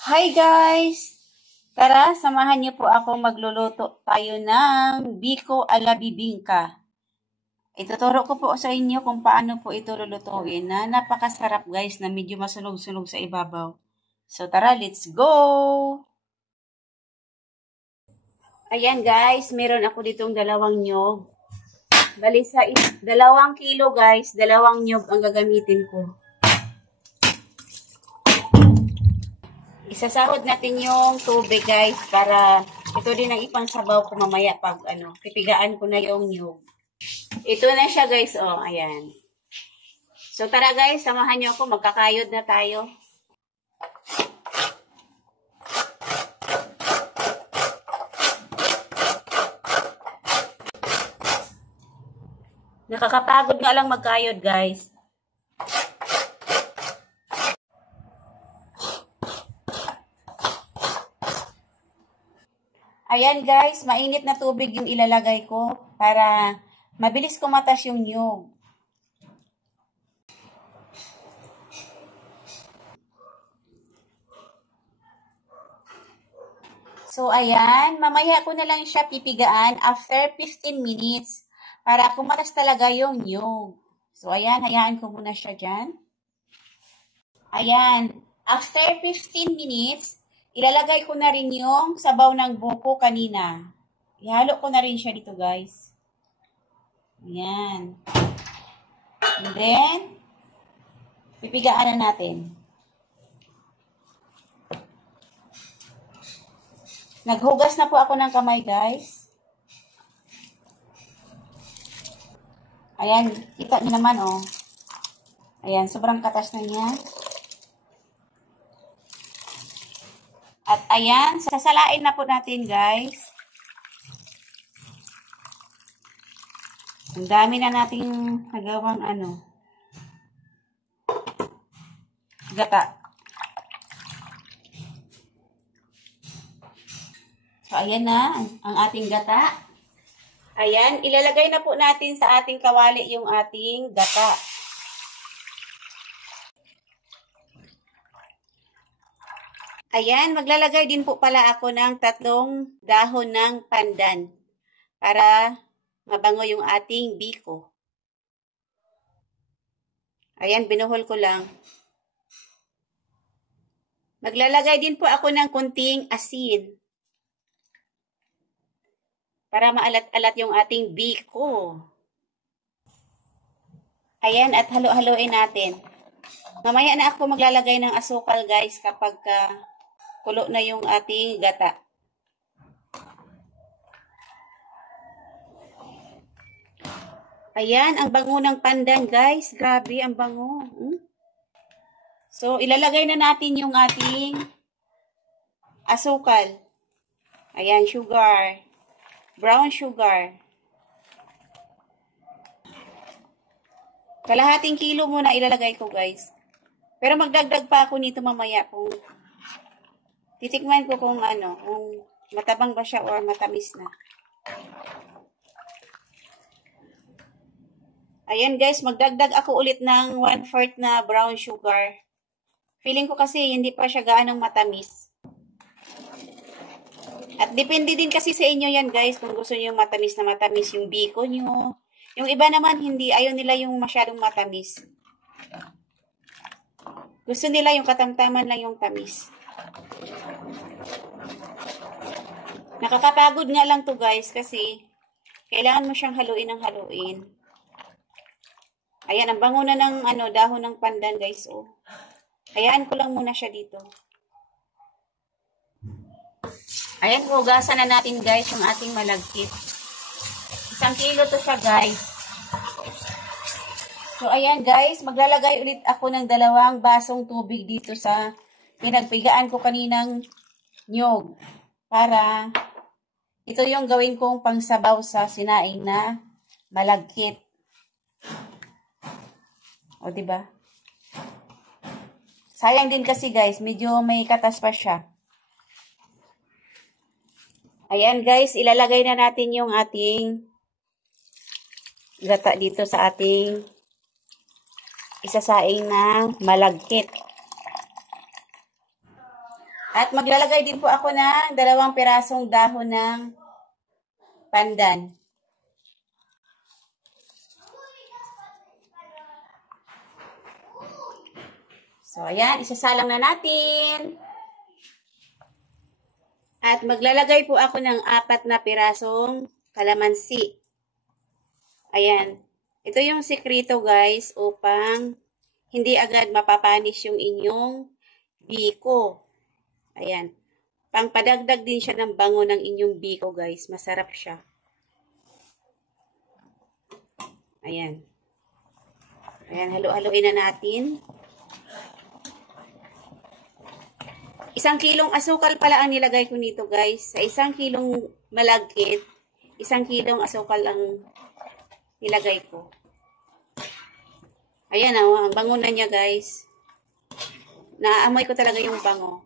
Hi guys! Tara, samahan niyo po ako magluluto tayo ng biko ala bibingka. Ituturo ko po sa inyo kung paano po ito lulutuin na napakasarap guys na medyo masunog-sunog sa ibabaw. So tara, let's go! Ayan guys, meron ako ditong dalawang nyog. Bali sa 2 kilo guys, 2 nyog ang gagamitin ko. Isasahod natin yung tubig guys para ito din ang ipangsabaw ko mamaya pag pipigaan ko na yung nyug. Ito na siya guys, oh, ayan. So tara guys, samahan niyo ako, magkakayod na tayo. Nakakapagod nga lang magkayod guys. Ayan guys, mainit na tubig yung ilalagay ko para mabilis kumatas yung nyug. So ayan, mamaya ko na lang siya pipigaan after 15 minutes para kumatas talaga yung nyug. So ayan, hayaan ko muna siya dyan. Ayan, after 15 minutes, ilalagay ko na rin yung sabaw ng buko kanina. Ihalo ko na rin siya dito guys. Ayan. And then, pipigaan na natin. Naghugas na po ako ng kamay guys. Ayan, kita niyo naman oh. Ayan, sobrang katas na niya. At ayan, sasalain na po natin guys. Ang dami na nating nagawang gata. So ayan na ang ating gata. Ayan, ilalagay na po natin sa ating kawali yung ating gata. Ayan, maglalagay din po pala ako ng 3 dahon ng pandan para mabango yung ating biko. Ayan, binuhol ko lang. Maglalagay din po ako ng kunting asin para maalat-alat yung ating biko. Ayan, at halo-haloin natin. Mamaya na ako maglalagay ng asukal guys kapag kulo na yung ating gata. Ayan, ang bango ng pandan guys. Grabe, ang bango. So, ilalagay na natin yung ating asukal. Ayan, sugar. Brown sugar. Kalahating kilo muna ilalagay ko guys. Pero magdagdag pa ako nito mamaya kung titikman ko kung kung matabang ba siya or matamis na. Ayan guys, magdagdag ako ulit ng 1/4 na brown sugar. Feeling ko kasi hindi pa siya gaanong matamis. At depende din kasi sa inyo yan guys kung gusto niyo matamis na matamis yung biko nyo. Yung iba naman hindi, ayaw nila yung masyadong matamis. Gusto nila yung katamtaman lang yung tamis. Nakakapagod nga lang to guys kasi kailangan mo siyang haluin ng haluin. Ayan, ang bango na ng dahon ng pandan guys. Oh. Hayaan ko lang muna siya dito. Ayan, hugasan na natin guys yung ating malagkit. 1 kilo to siya guys. So ayan guys, maglalagay ulit ako ng 2 basong tubig dito sa pinagpigaan ko kaninang nyog. Para ito yung gawin kong pangsabaw sa sinaing na malagkit. O diba? Sayang din kasi guys, medyo may katas pa siya. Ayan guys, ilalagay na natin yung ating gata dito sa ating isasaing na malagkit. At maglalagay din po ako ng 2 pirasong dahon ng pandan. So, ayan, isasalang na natin. At maglalagay po ako ng 4 na pirasong kalamansi. Ayan. Ito yung sekreto guys upang hindi agad mapapanis yung inyong biko. Ayan. Pangpadagdag din siya ng bango ng inyong biko guys. Masarap siya. Ayan. Ayan, halo-haloin na natin. 1 kilong asukal pala ang nilagay ko nito guys. Sa 1 kilong malagkit, 1 kilong asukal ang nilagay ko. Ayan o, ang bango na niya guys. Naamoy ko talaga yung bango.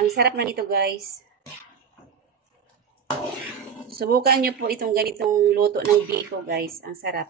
Ang sarap na nito guys. Subukan nyo po itong ganitong luto ng biko guys. Ang sarap.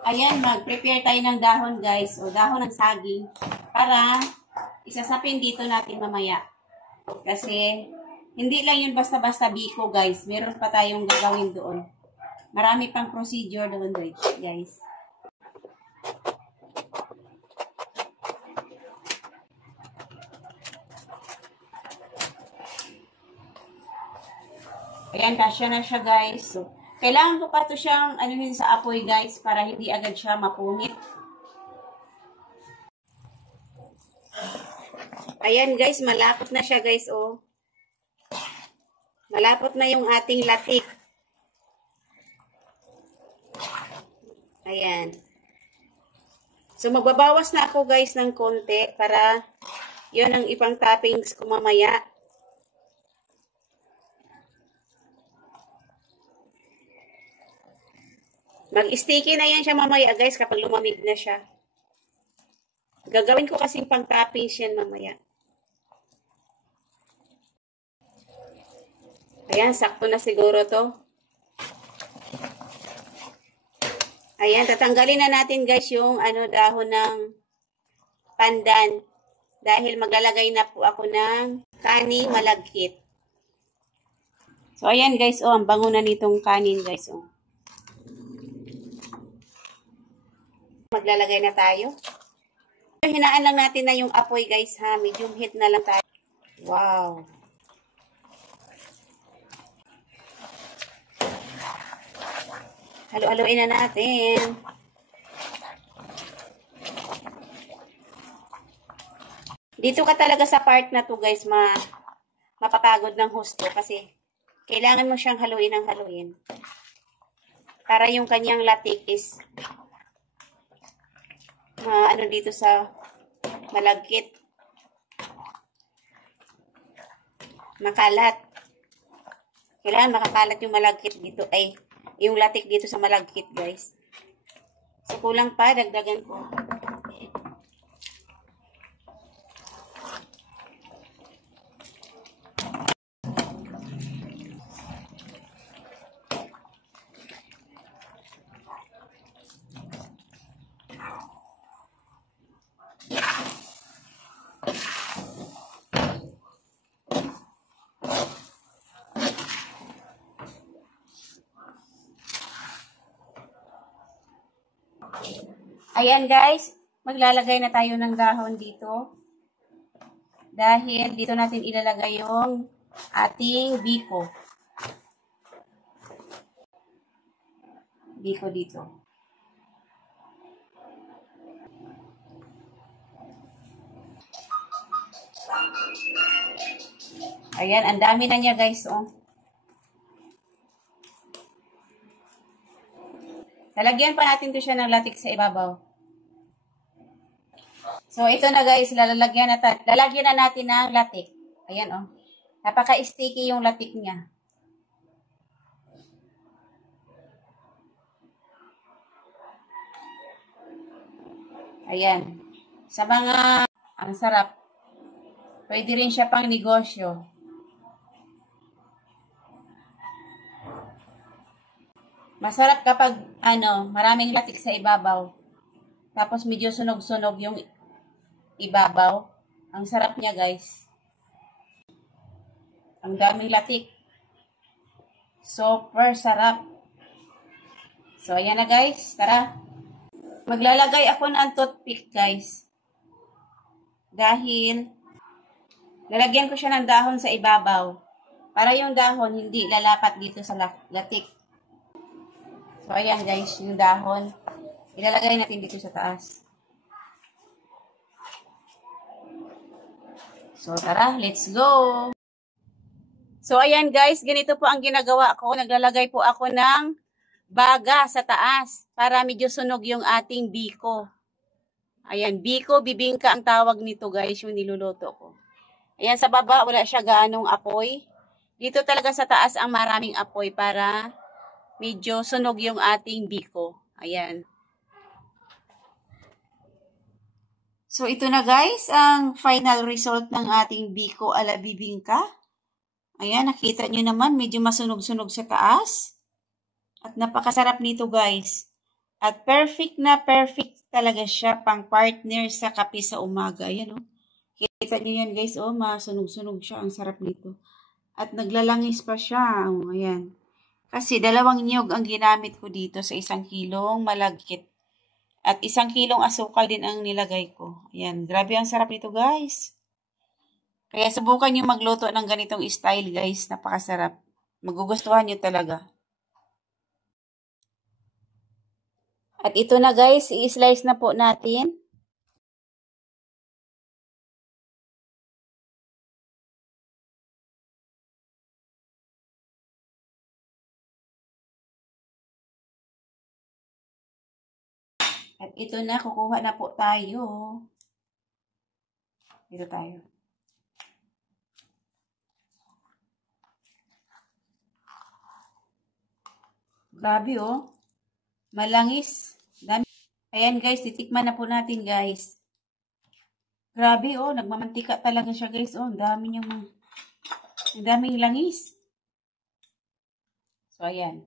Ayan, mag-prepare tayo ng dahon guys. O dahon ng saging. Para isasapin dito natin mamaya. Kasi hindi lang yun basta-basta biko guys. Meron pa tayong gagawin doon. Marami pang procedure doon guys. Ayan, kasya na siya guys. So, kailangan ko pa ito siyang anuhin sa apoy guys para hindi agad siya mapunit. Ayan guys, malapot na siya guys oh. Malapot na yung ating latik. Ayan. So magbabawas na ako guys ng konti para yun ang ipang toppings ko mamaya. Mag-sticky na yan siya mamaya guys kapag lumamig na siya. Gagawin ko kasing pang toppings yan mamaya. Ayan, sakto na siguro to. Ayan, tatanggalin na natin guys yung dahon ng pandan. Dahil maglalagay na po ako ng kaning malagkit. So, ayan guys, oh, ang bango na nitong kanin guys, oh. Maglalagay na tayo. Hinaan lang natin na yung apoy guys ha. Medium heat na lang tayo. Wow. Halo-haloin na natin. Dito ka talaga sa part na to guys, mapapagod ng husto kasi kailangan mo siyang haluin ng haluin. Para yung kanyang latik is dito sa malagkit. Makalat. Kailangan makakalat yung malagkit dito. Ay, yung latik dito sa malagkit, guys. So, kulang pa. Dagdagan ko. Ayan guys, maglalagay na tayo ng dahon dito. Dahil dito natin ilalagay yung ating biko. Biko dito. Ayan, ang dami na niya guys, oh. Lalagyan pa natin to siya ng latik sa ibabaw. So, ito na guys, lalagyan na natin ng latik. Ayan, oh. Napaka-sticky yung latik niya. Ayan. Sa mga, ang sarap. Pwede rin siya pang negosyo. Masarap kapag, maraming latik sa ibabaw. Tapos medyo sunog-sunog yung ibabaw. Ang sarap niya, guys. Ang daming latik. Super sarap. So, ayan na, guys. Tara. Maglalagay ako ng toothpick, guys. Dahil, lalagyan ko siya ng dahon sa ibabaw. Para yung dahon hindi lalapat dito sa latik. So, ayan, guys. Yung dahon. Ilalagay natin dito sa taas. So, tara. Let's go. So, ayan guys, ganito po ang ginagawa ko. Naglalagay po ako ng baga sa taas para medyo sunog yung ating biko. Ayan, biko, bibingka ang tawag nito guys, yung niluluto ko. Ayan, sa baba, wala siya gaanong apoy. Dito talaga sa taas ang maraming apoy para medyo sunog yung ating biko. Ayan. So, ito na guys, ang final result ng ating biko ala bibingka. Ayan, nakita nyo naman, medyo masunog-sunog sa taas. At napakasarap nito, guys. At perfect na perfect talaga siya pang partner sa kape sa umaga. Ayan, oh. Kita nyo yan, guys, oh, masunog-sunog siya. Ang sarap nito. At naglalangis pa siya. Oh, ayan. Kasi 2 niyog ang ginamit ko dito sa 1 kilong malagkit. At 1 kilong asukal din ang nilagay ko. Ayan, grabe ang sarap nito, guys. Kaya subukan nyo magluto ng ganitong style, guys. Napakasarap. Magugustuhan nyo talaga. At ito na, guys. I-slice na po natin. At ito na. Kukuha na po tayo. Dito tayo. Grabe, oh. Malangis. Dami. Ayan, guys. Titikman na po natin, guys. Grabe, oh. Nagmamantika talaga siya, guys. Oh, ang daming langis. So, ayan.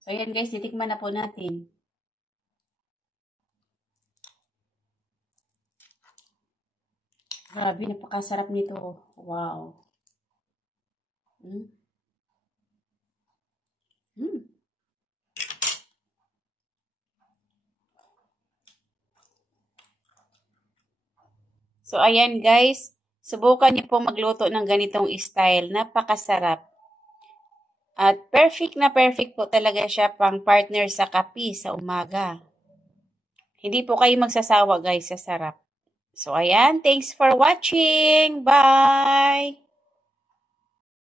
So, ayan, guys. Titikman na po natin. Grabe, napakasarap nito, oh. Wow. So, ayan guys. Subukan niyo po magluto ng ganitong style. Napakasarap. At perfect na perfect po talaga siya pang partner sa kape sa umaga. Hindi po kayo magsasawa guys sa sarap. So, ayan. Thanks for watching. Bye!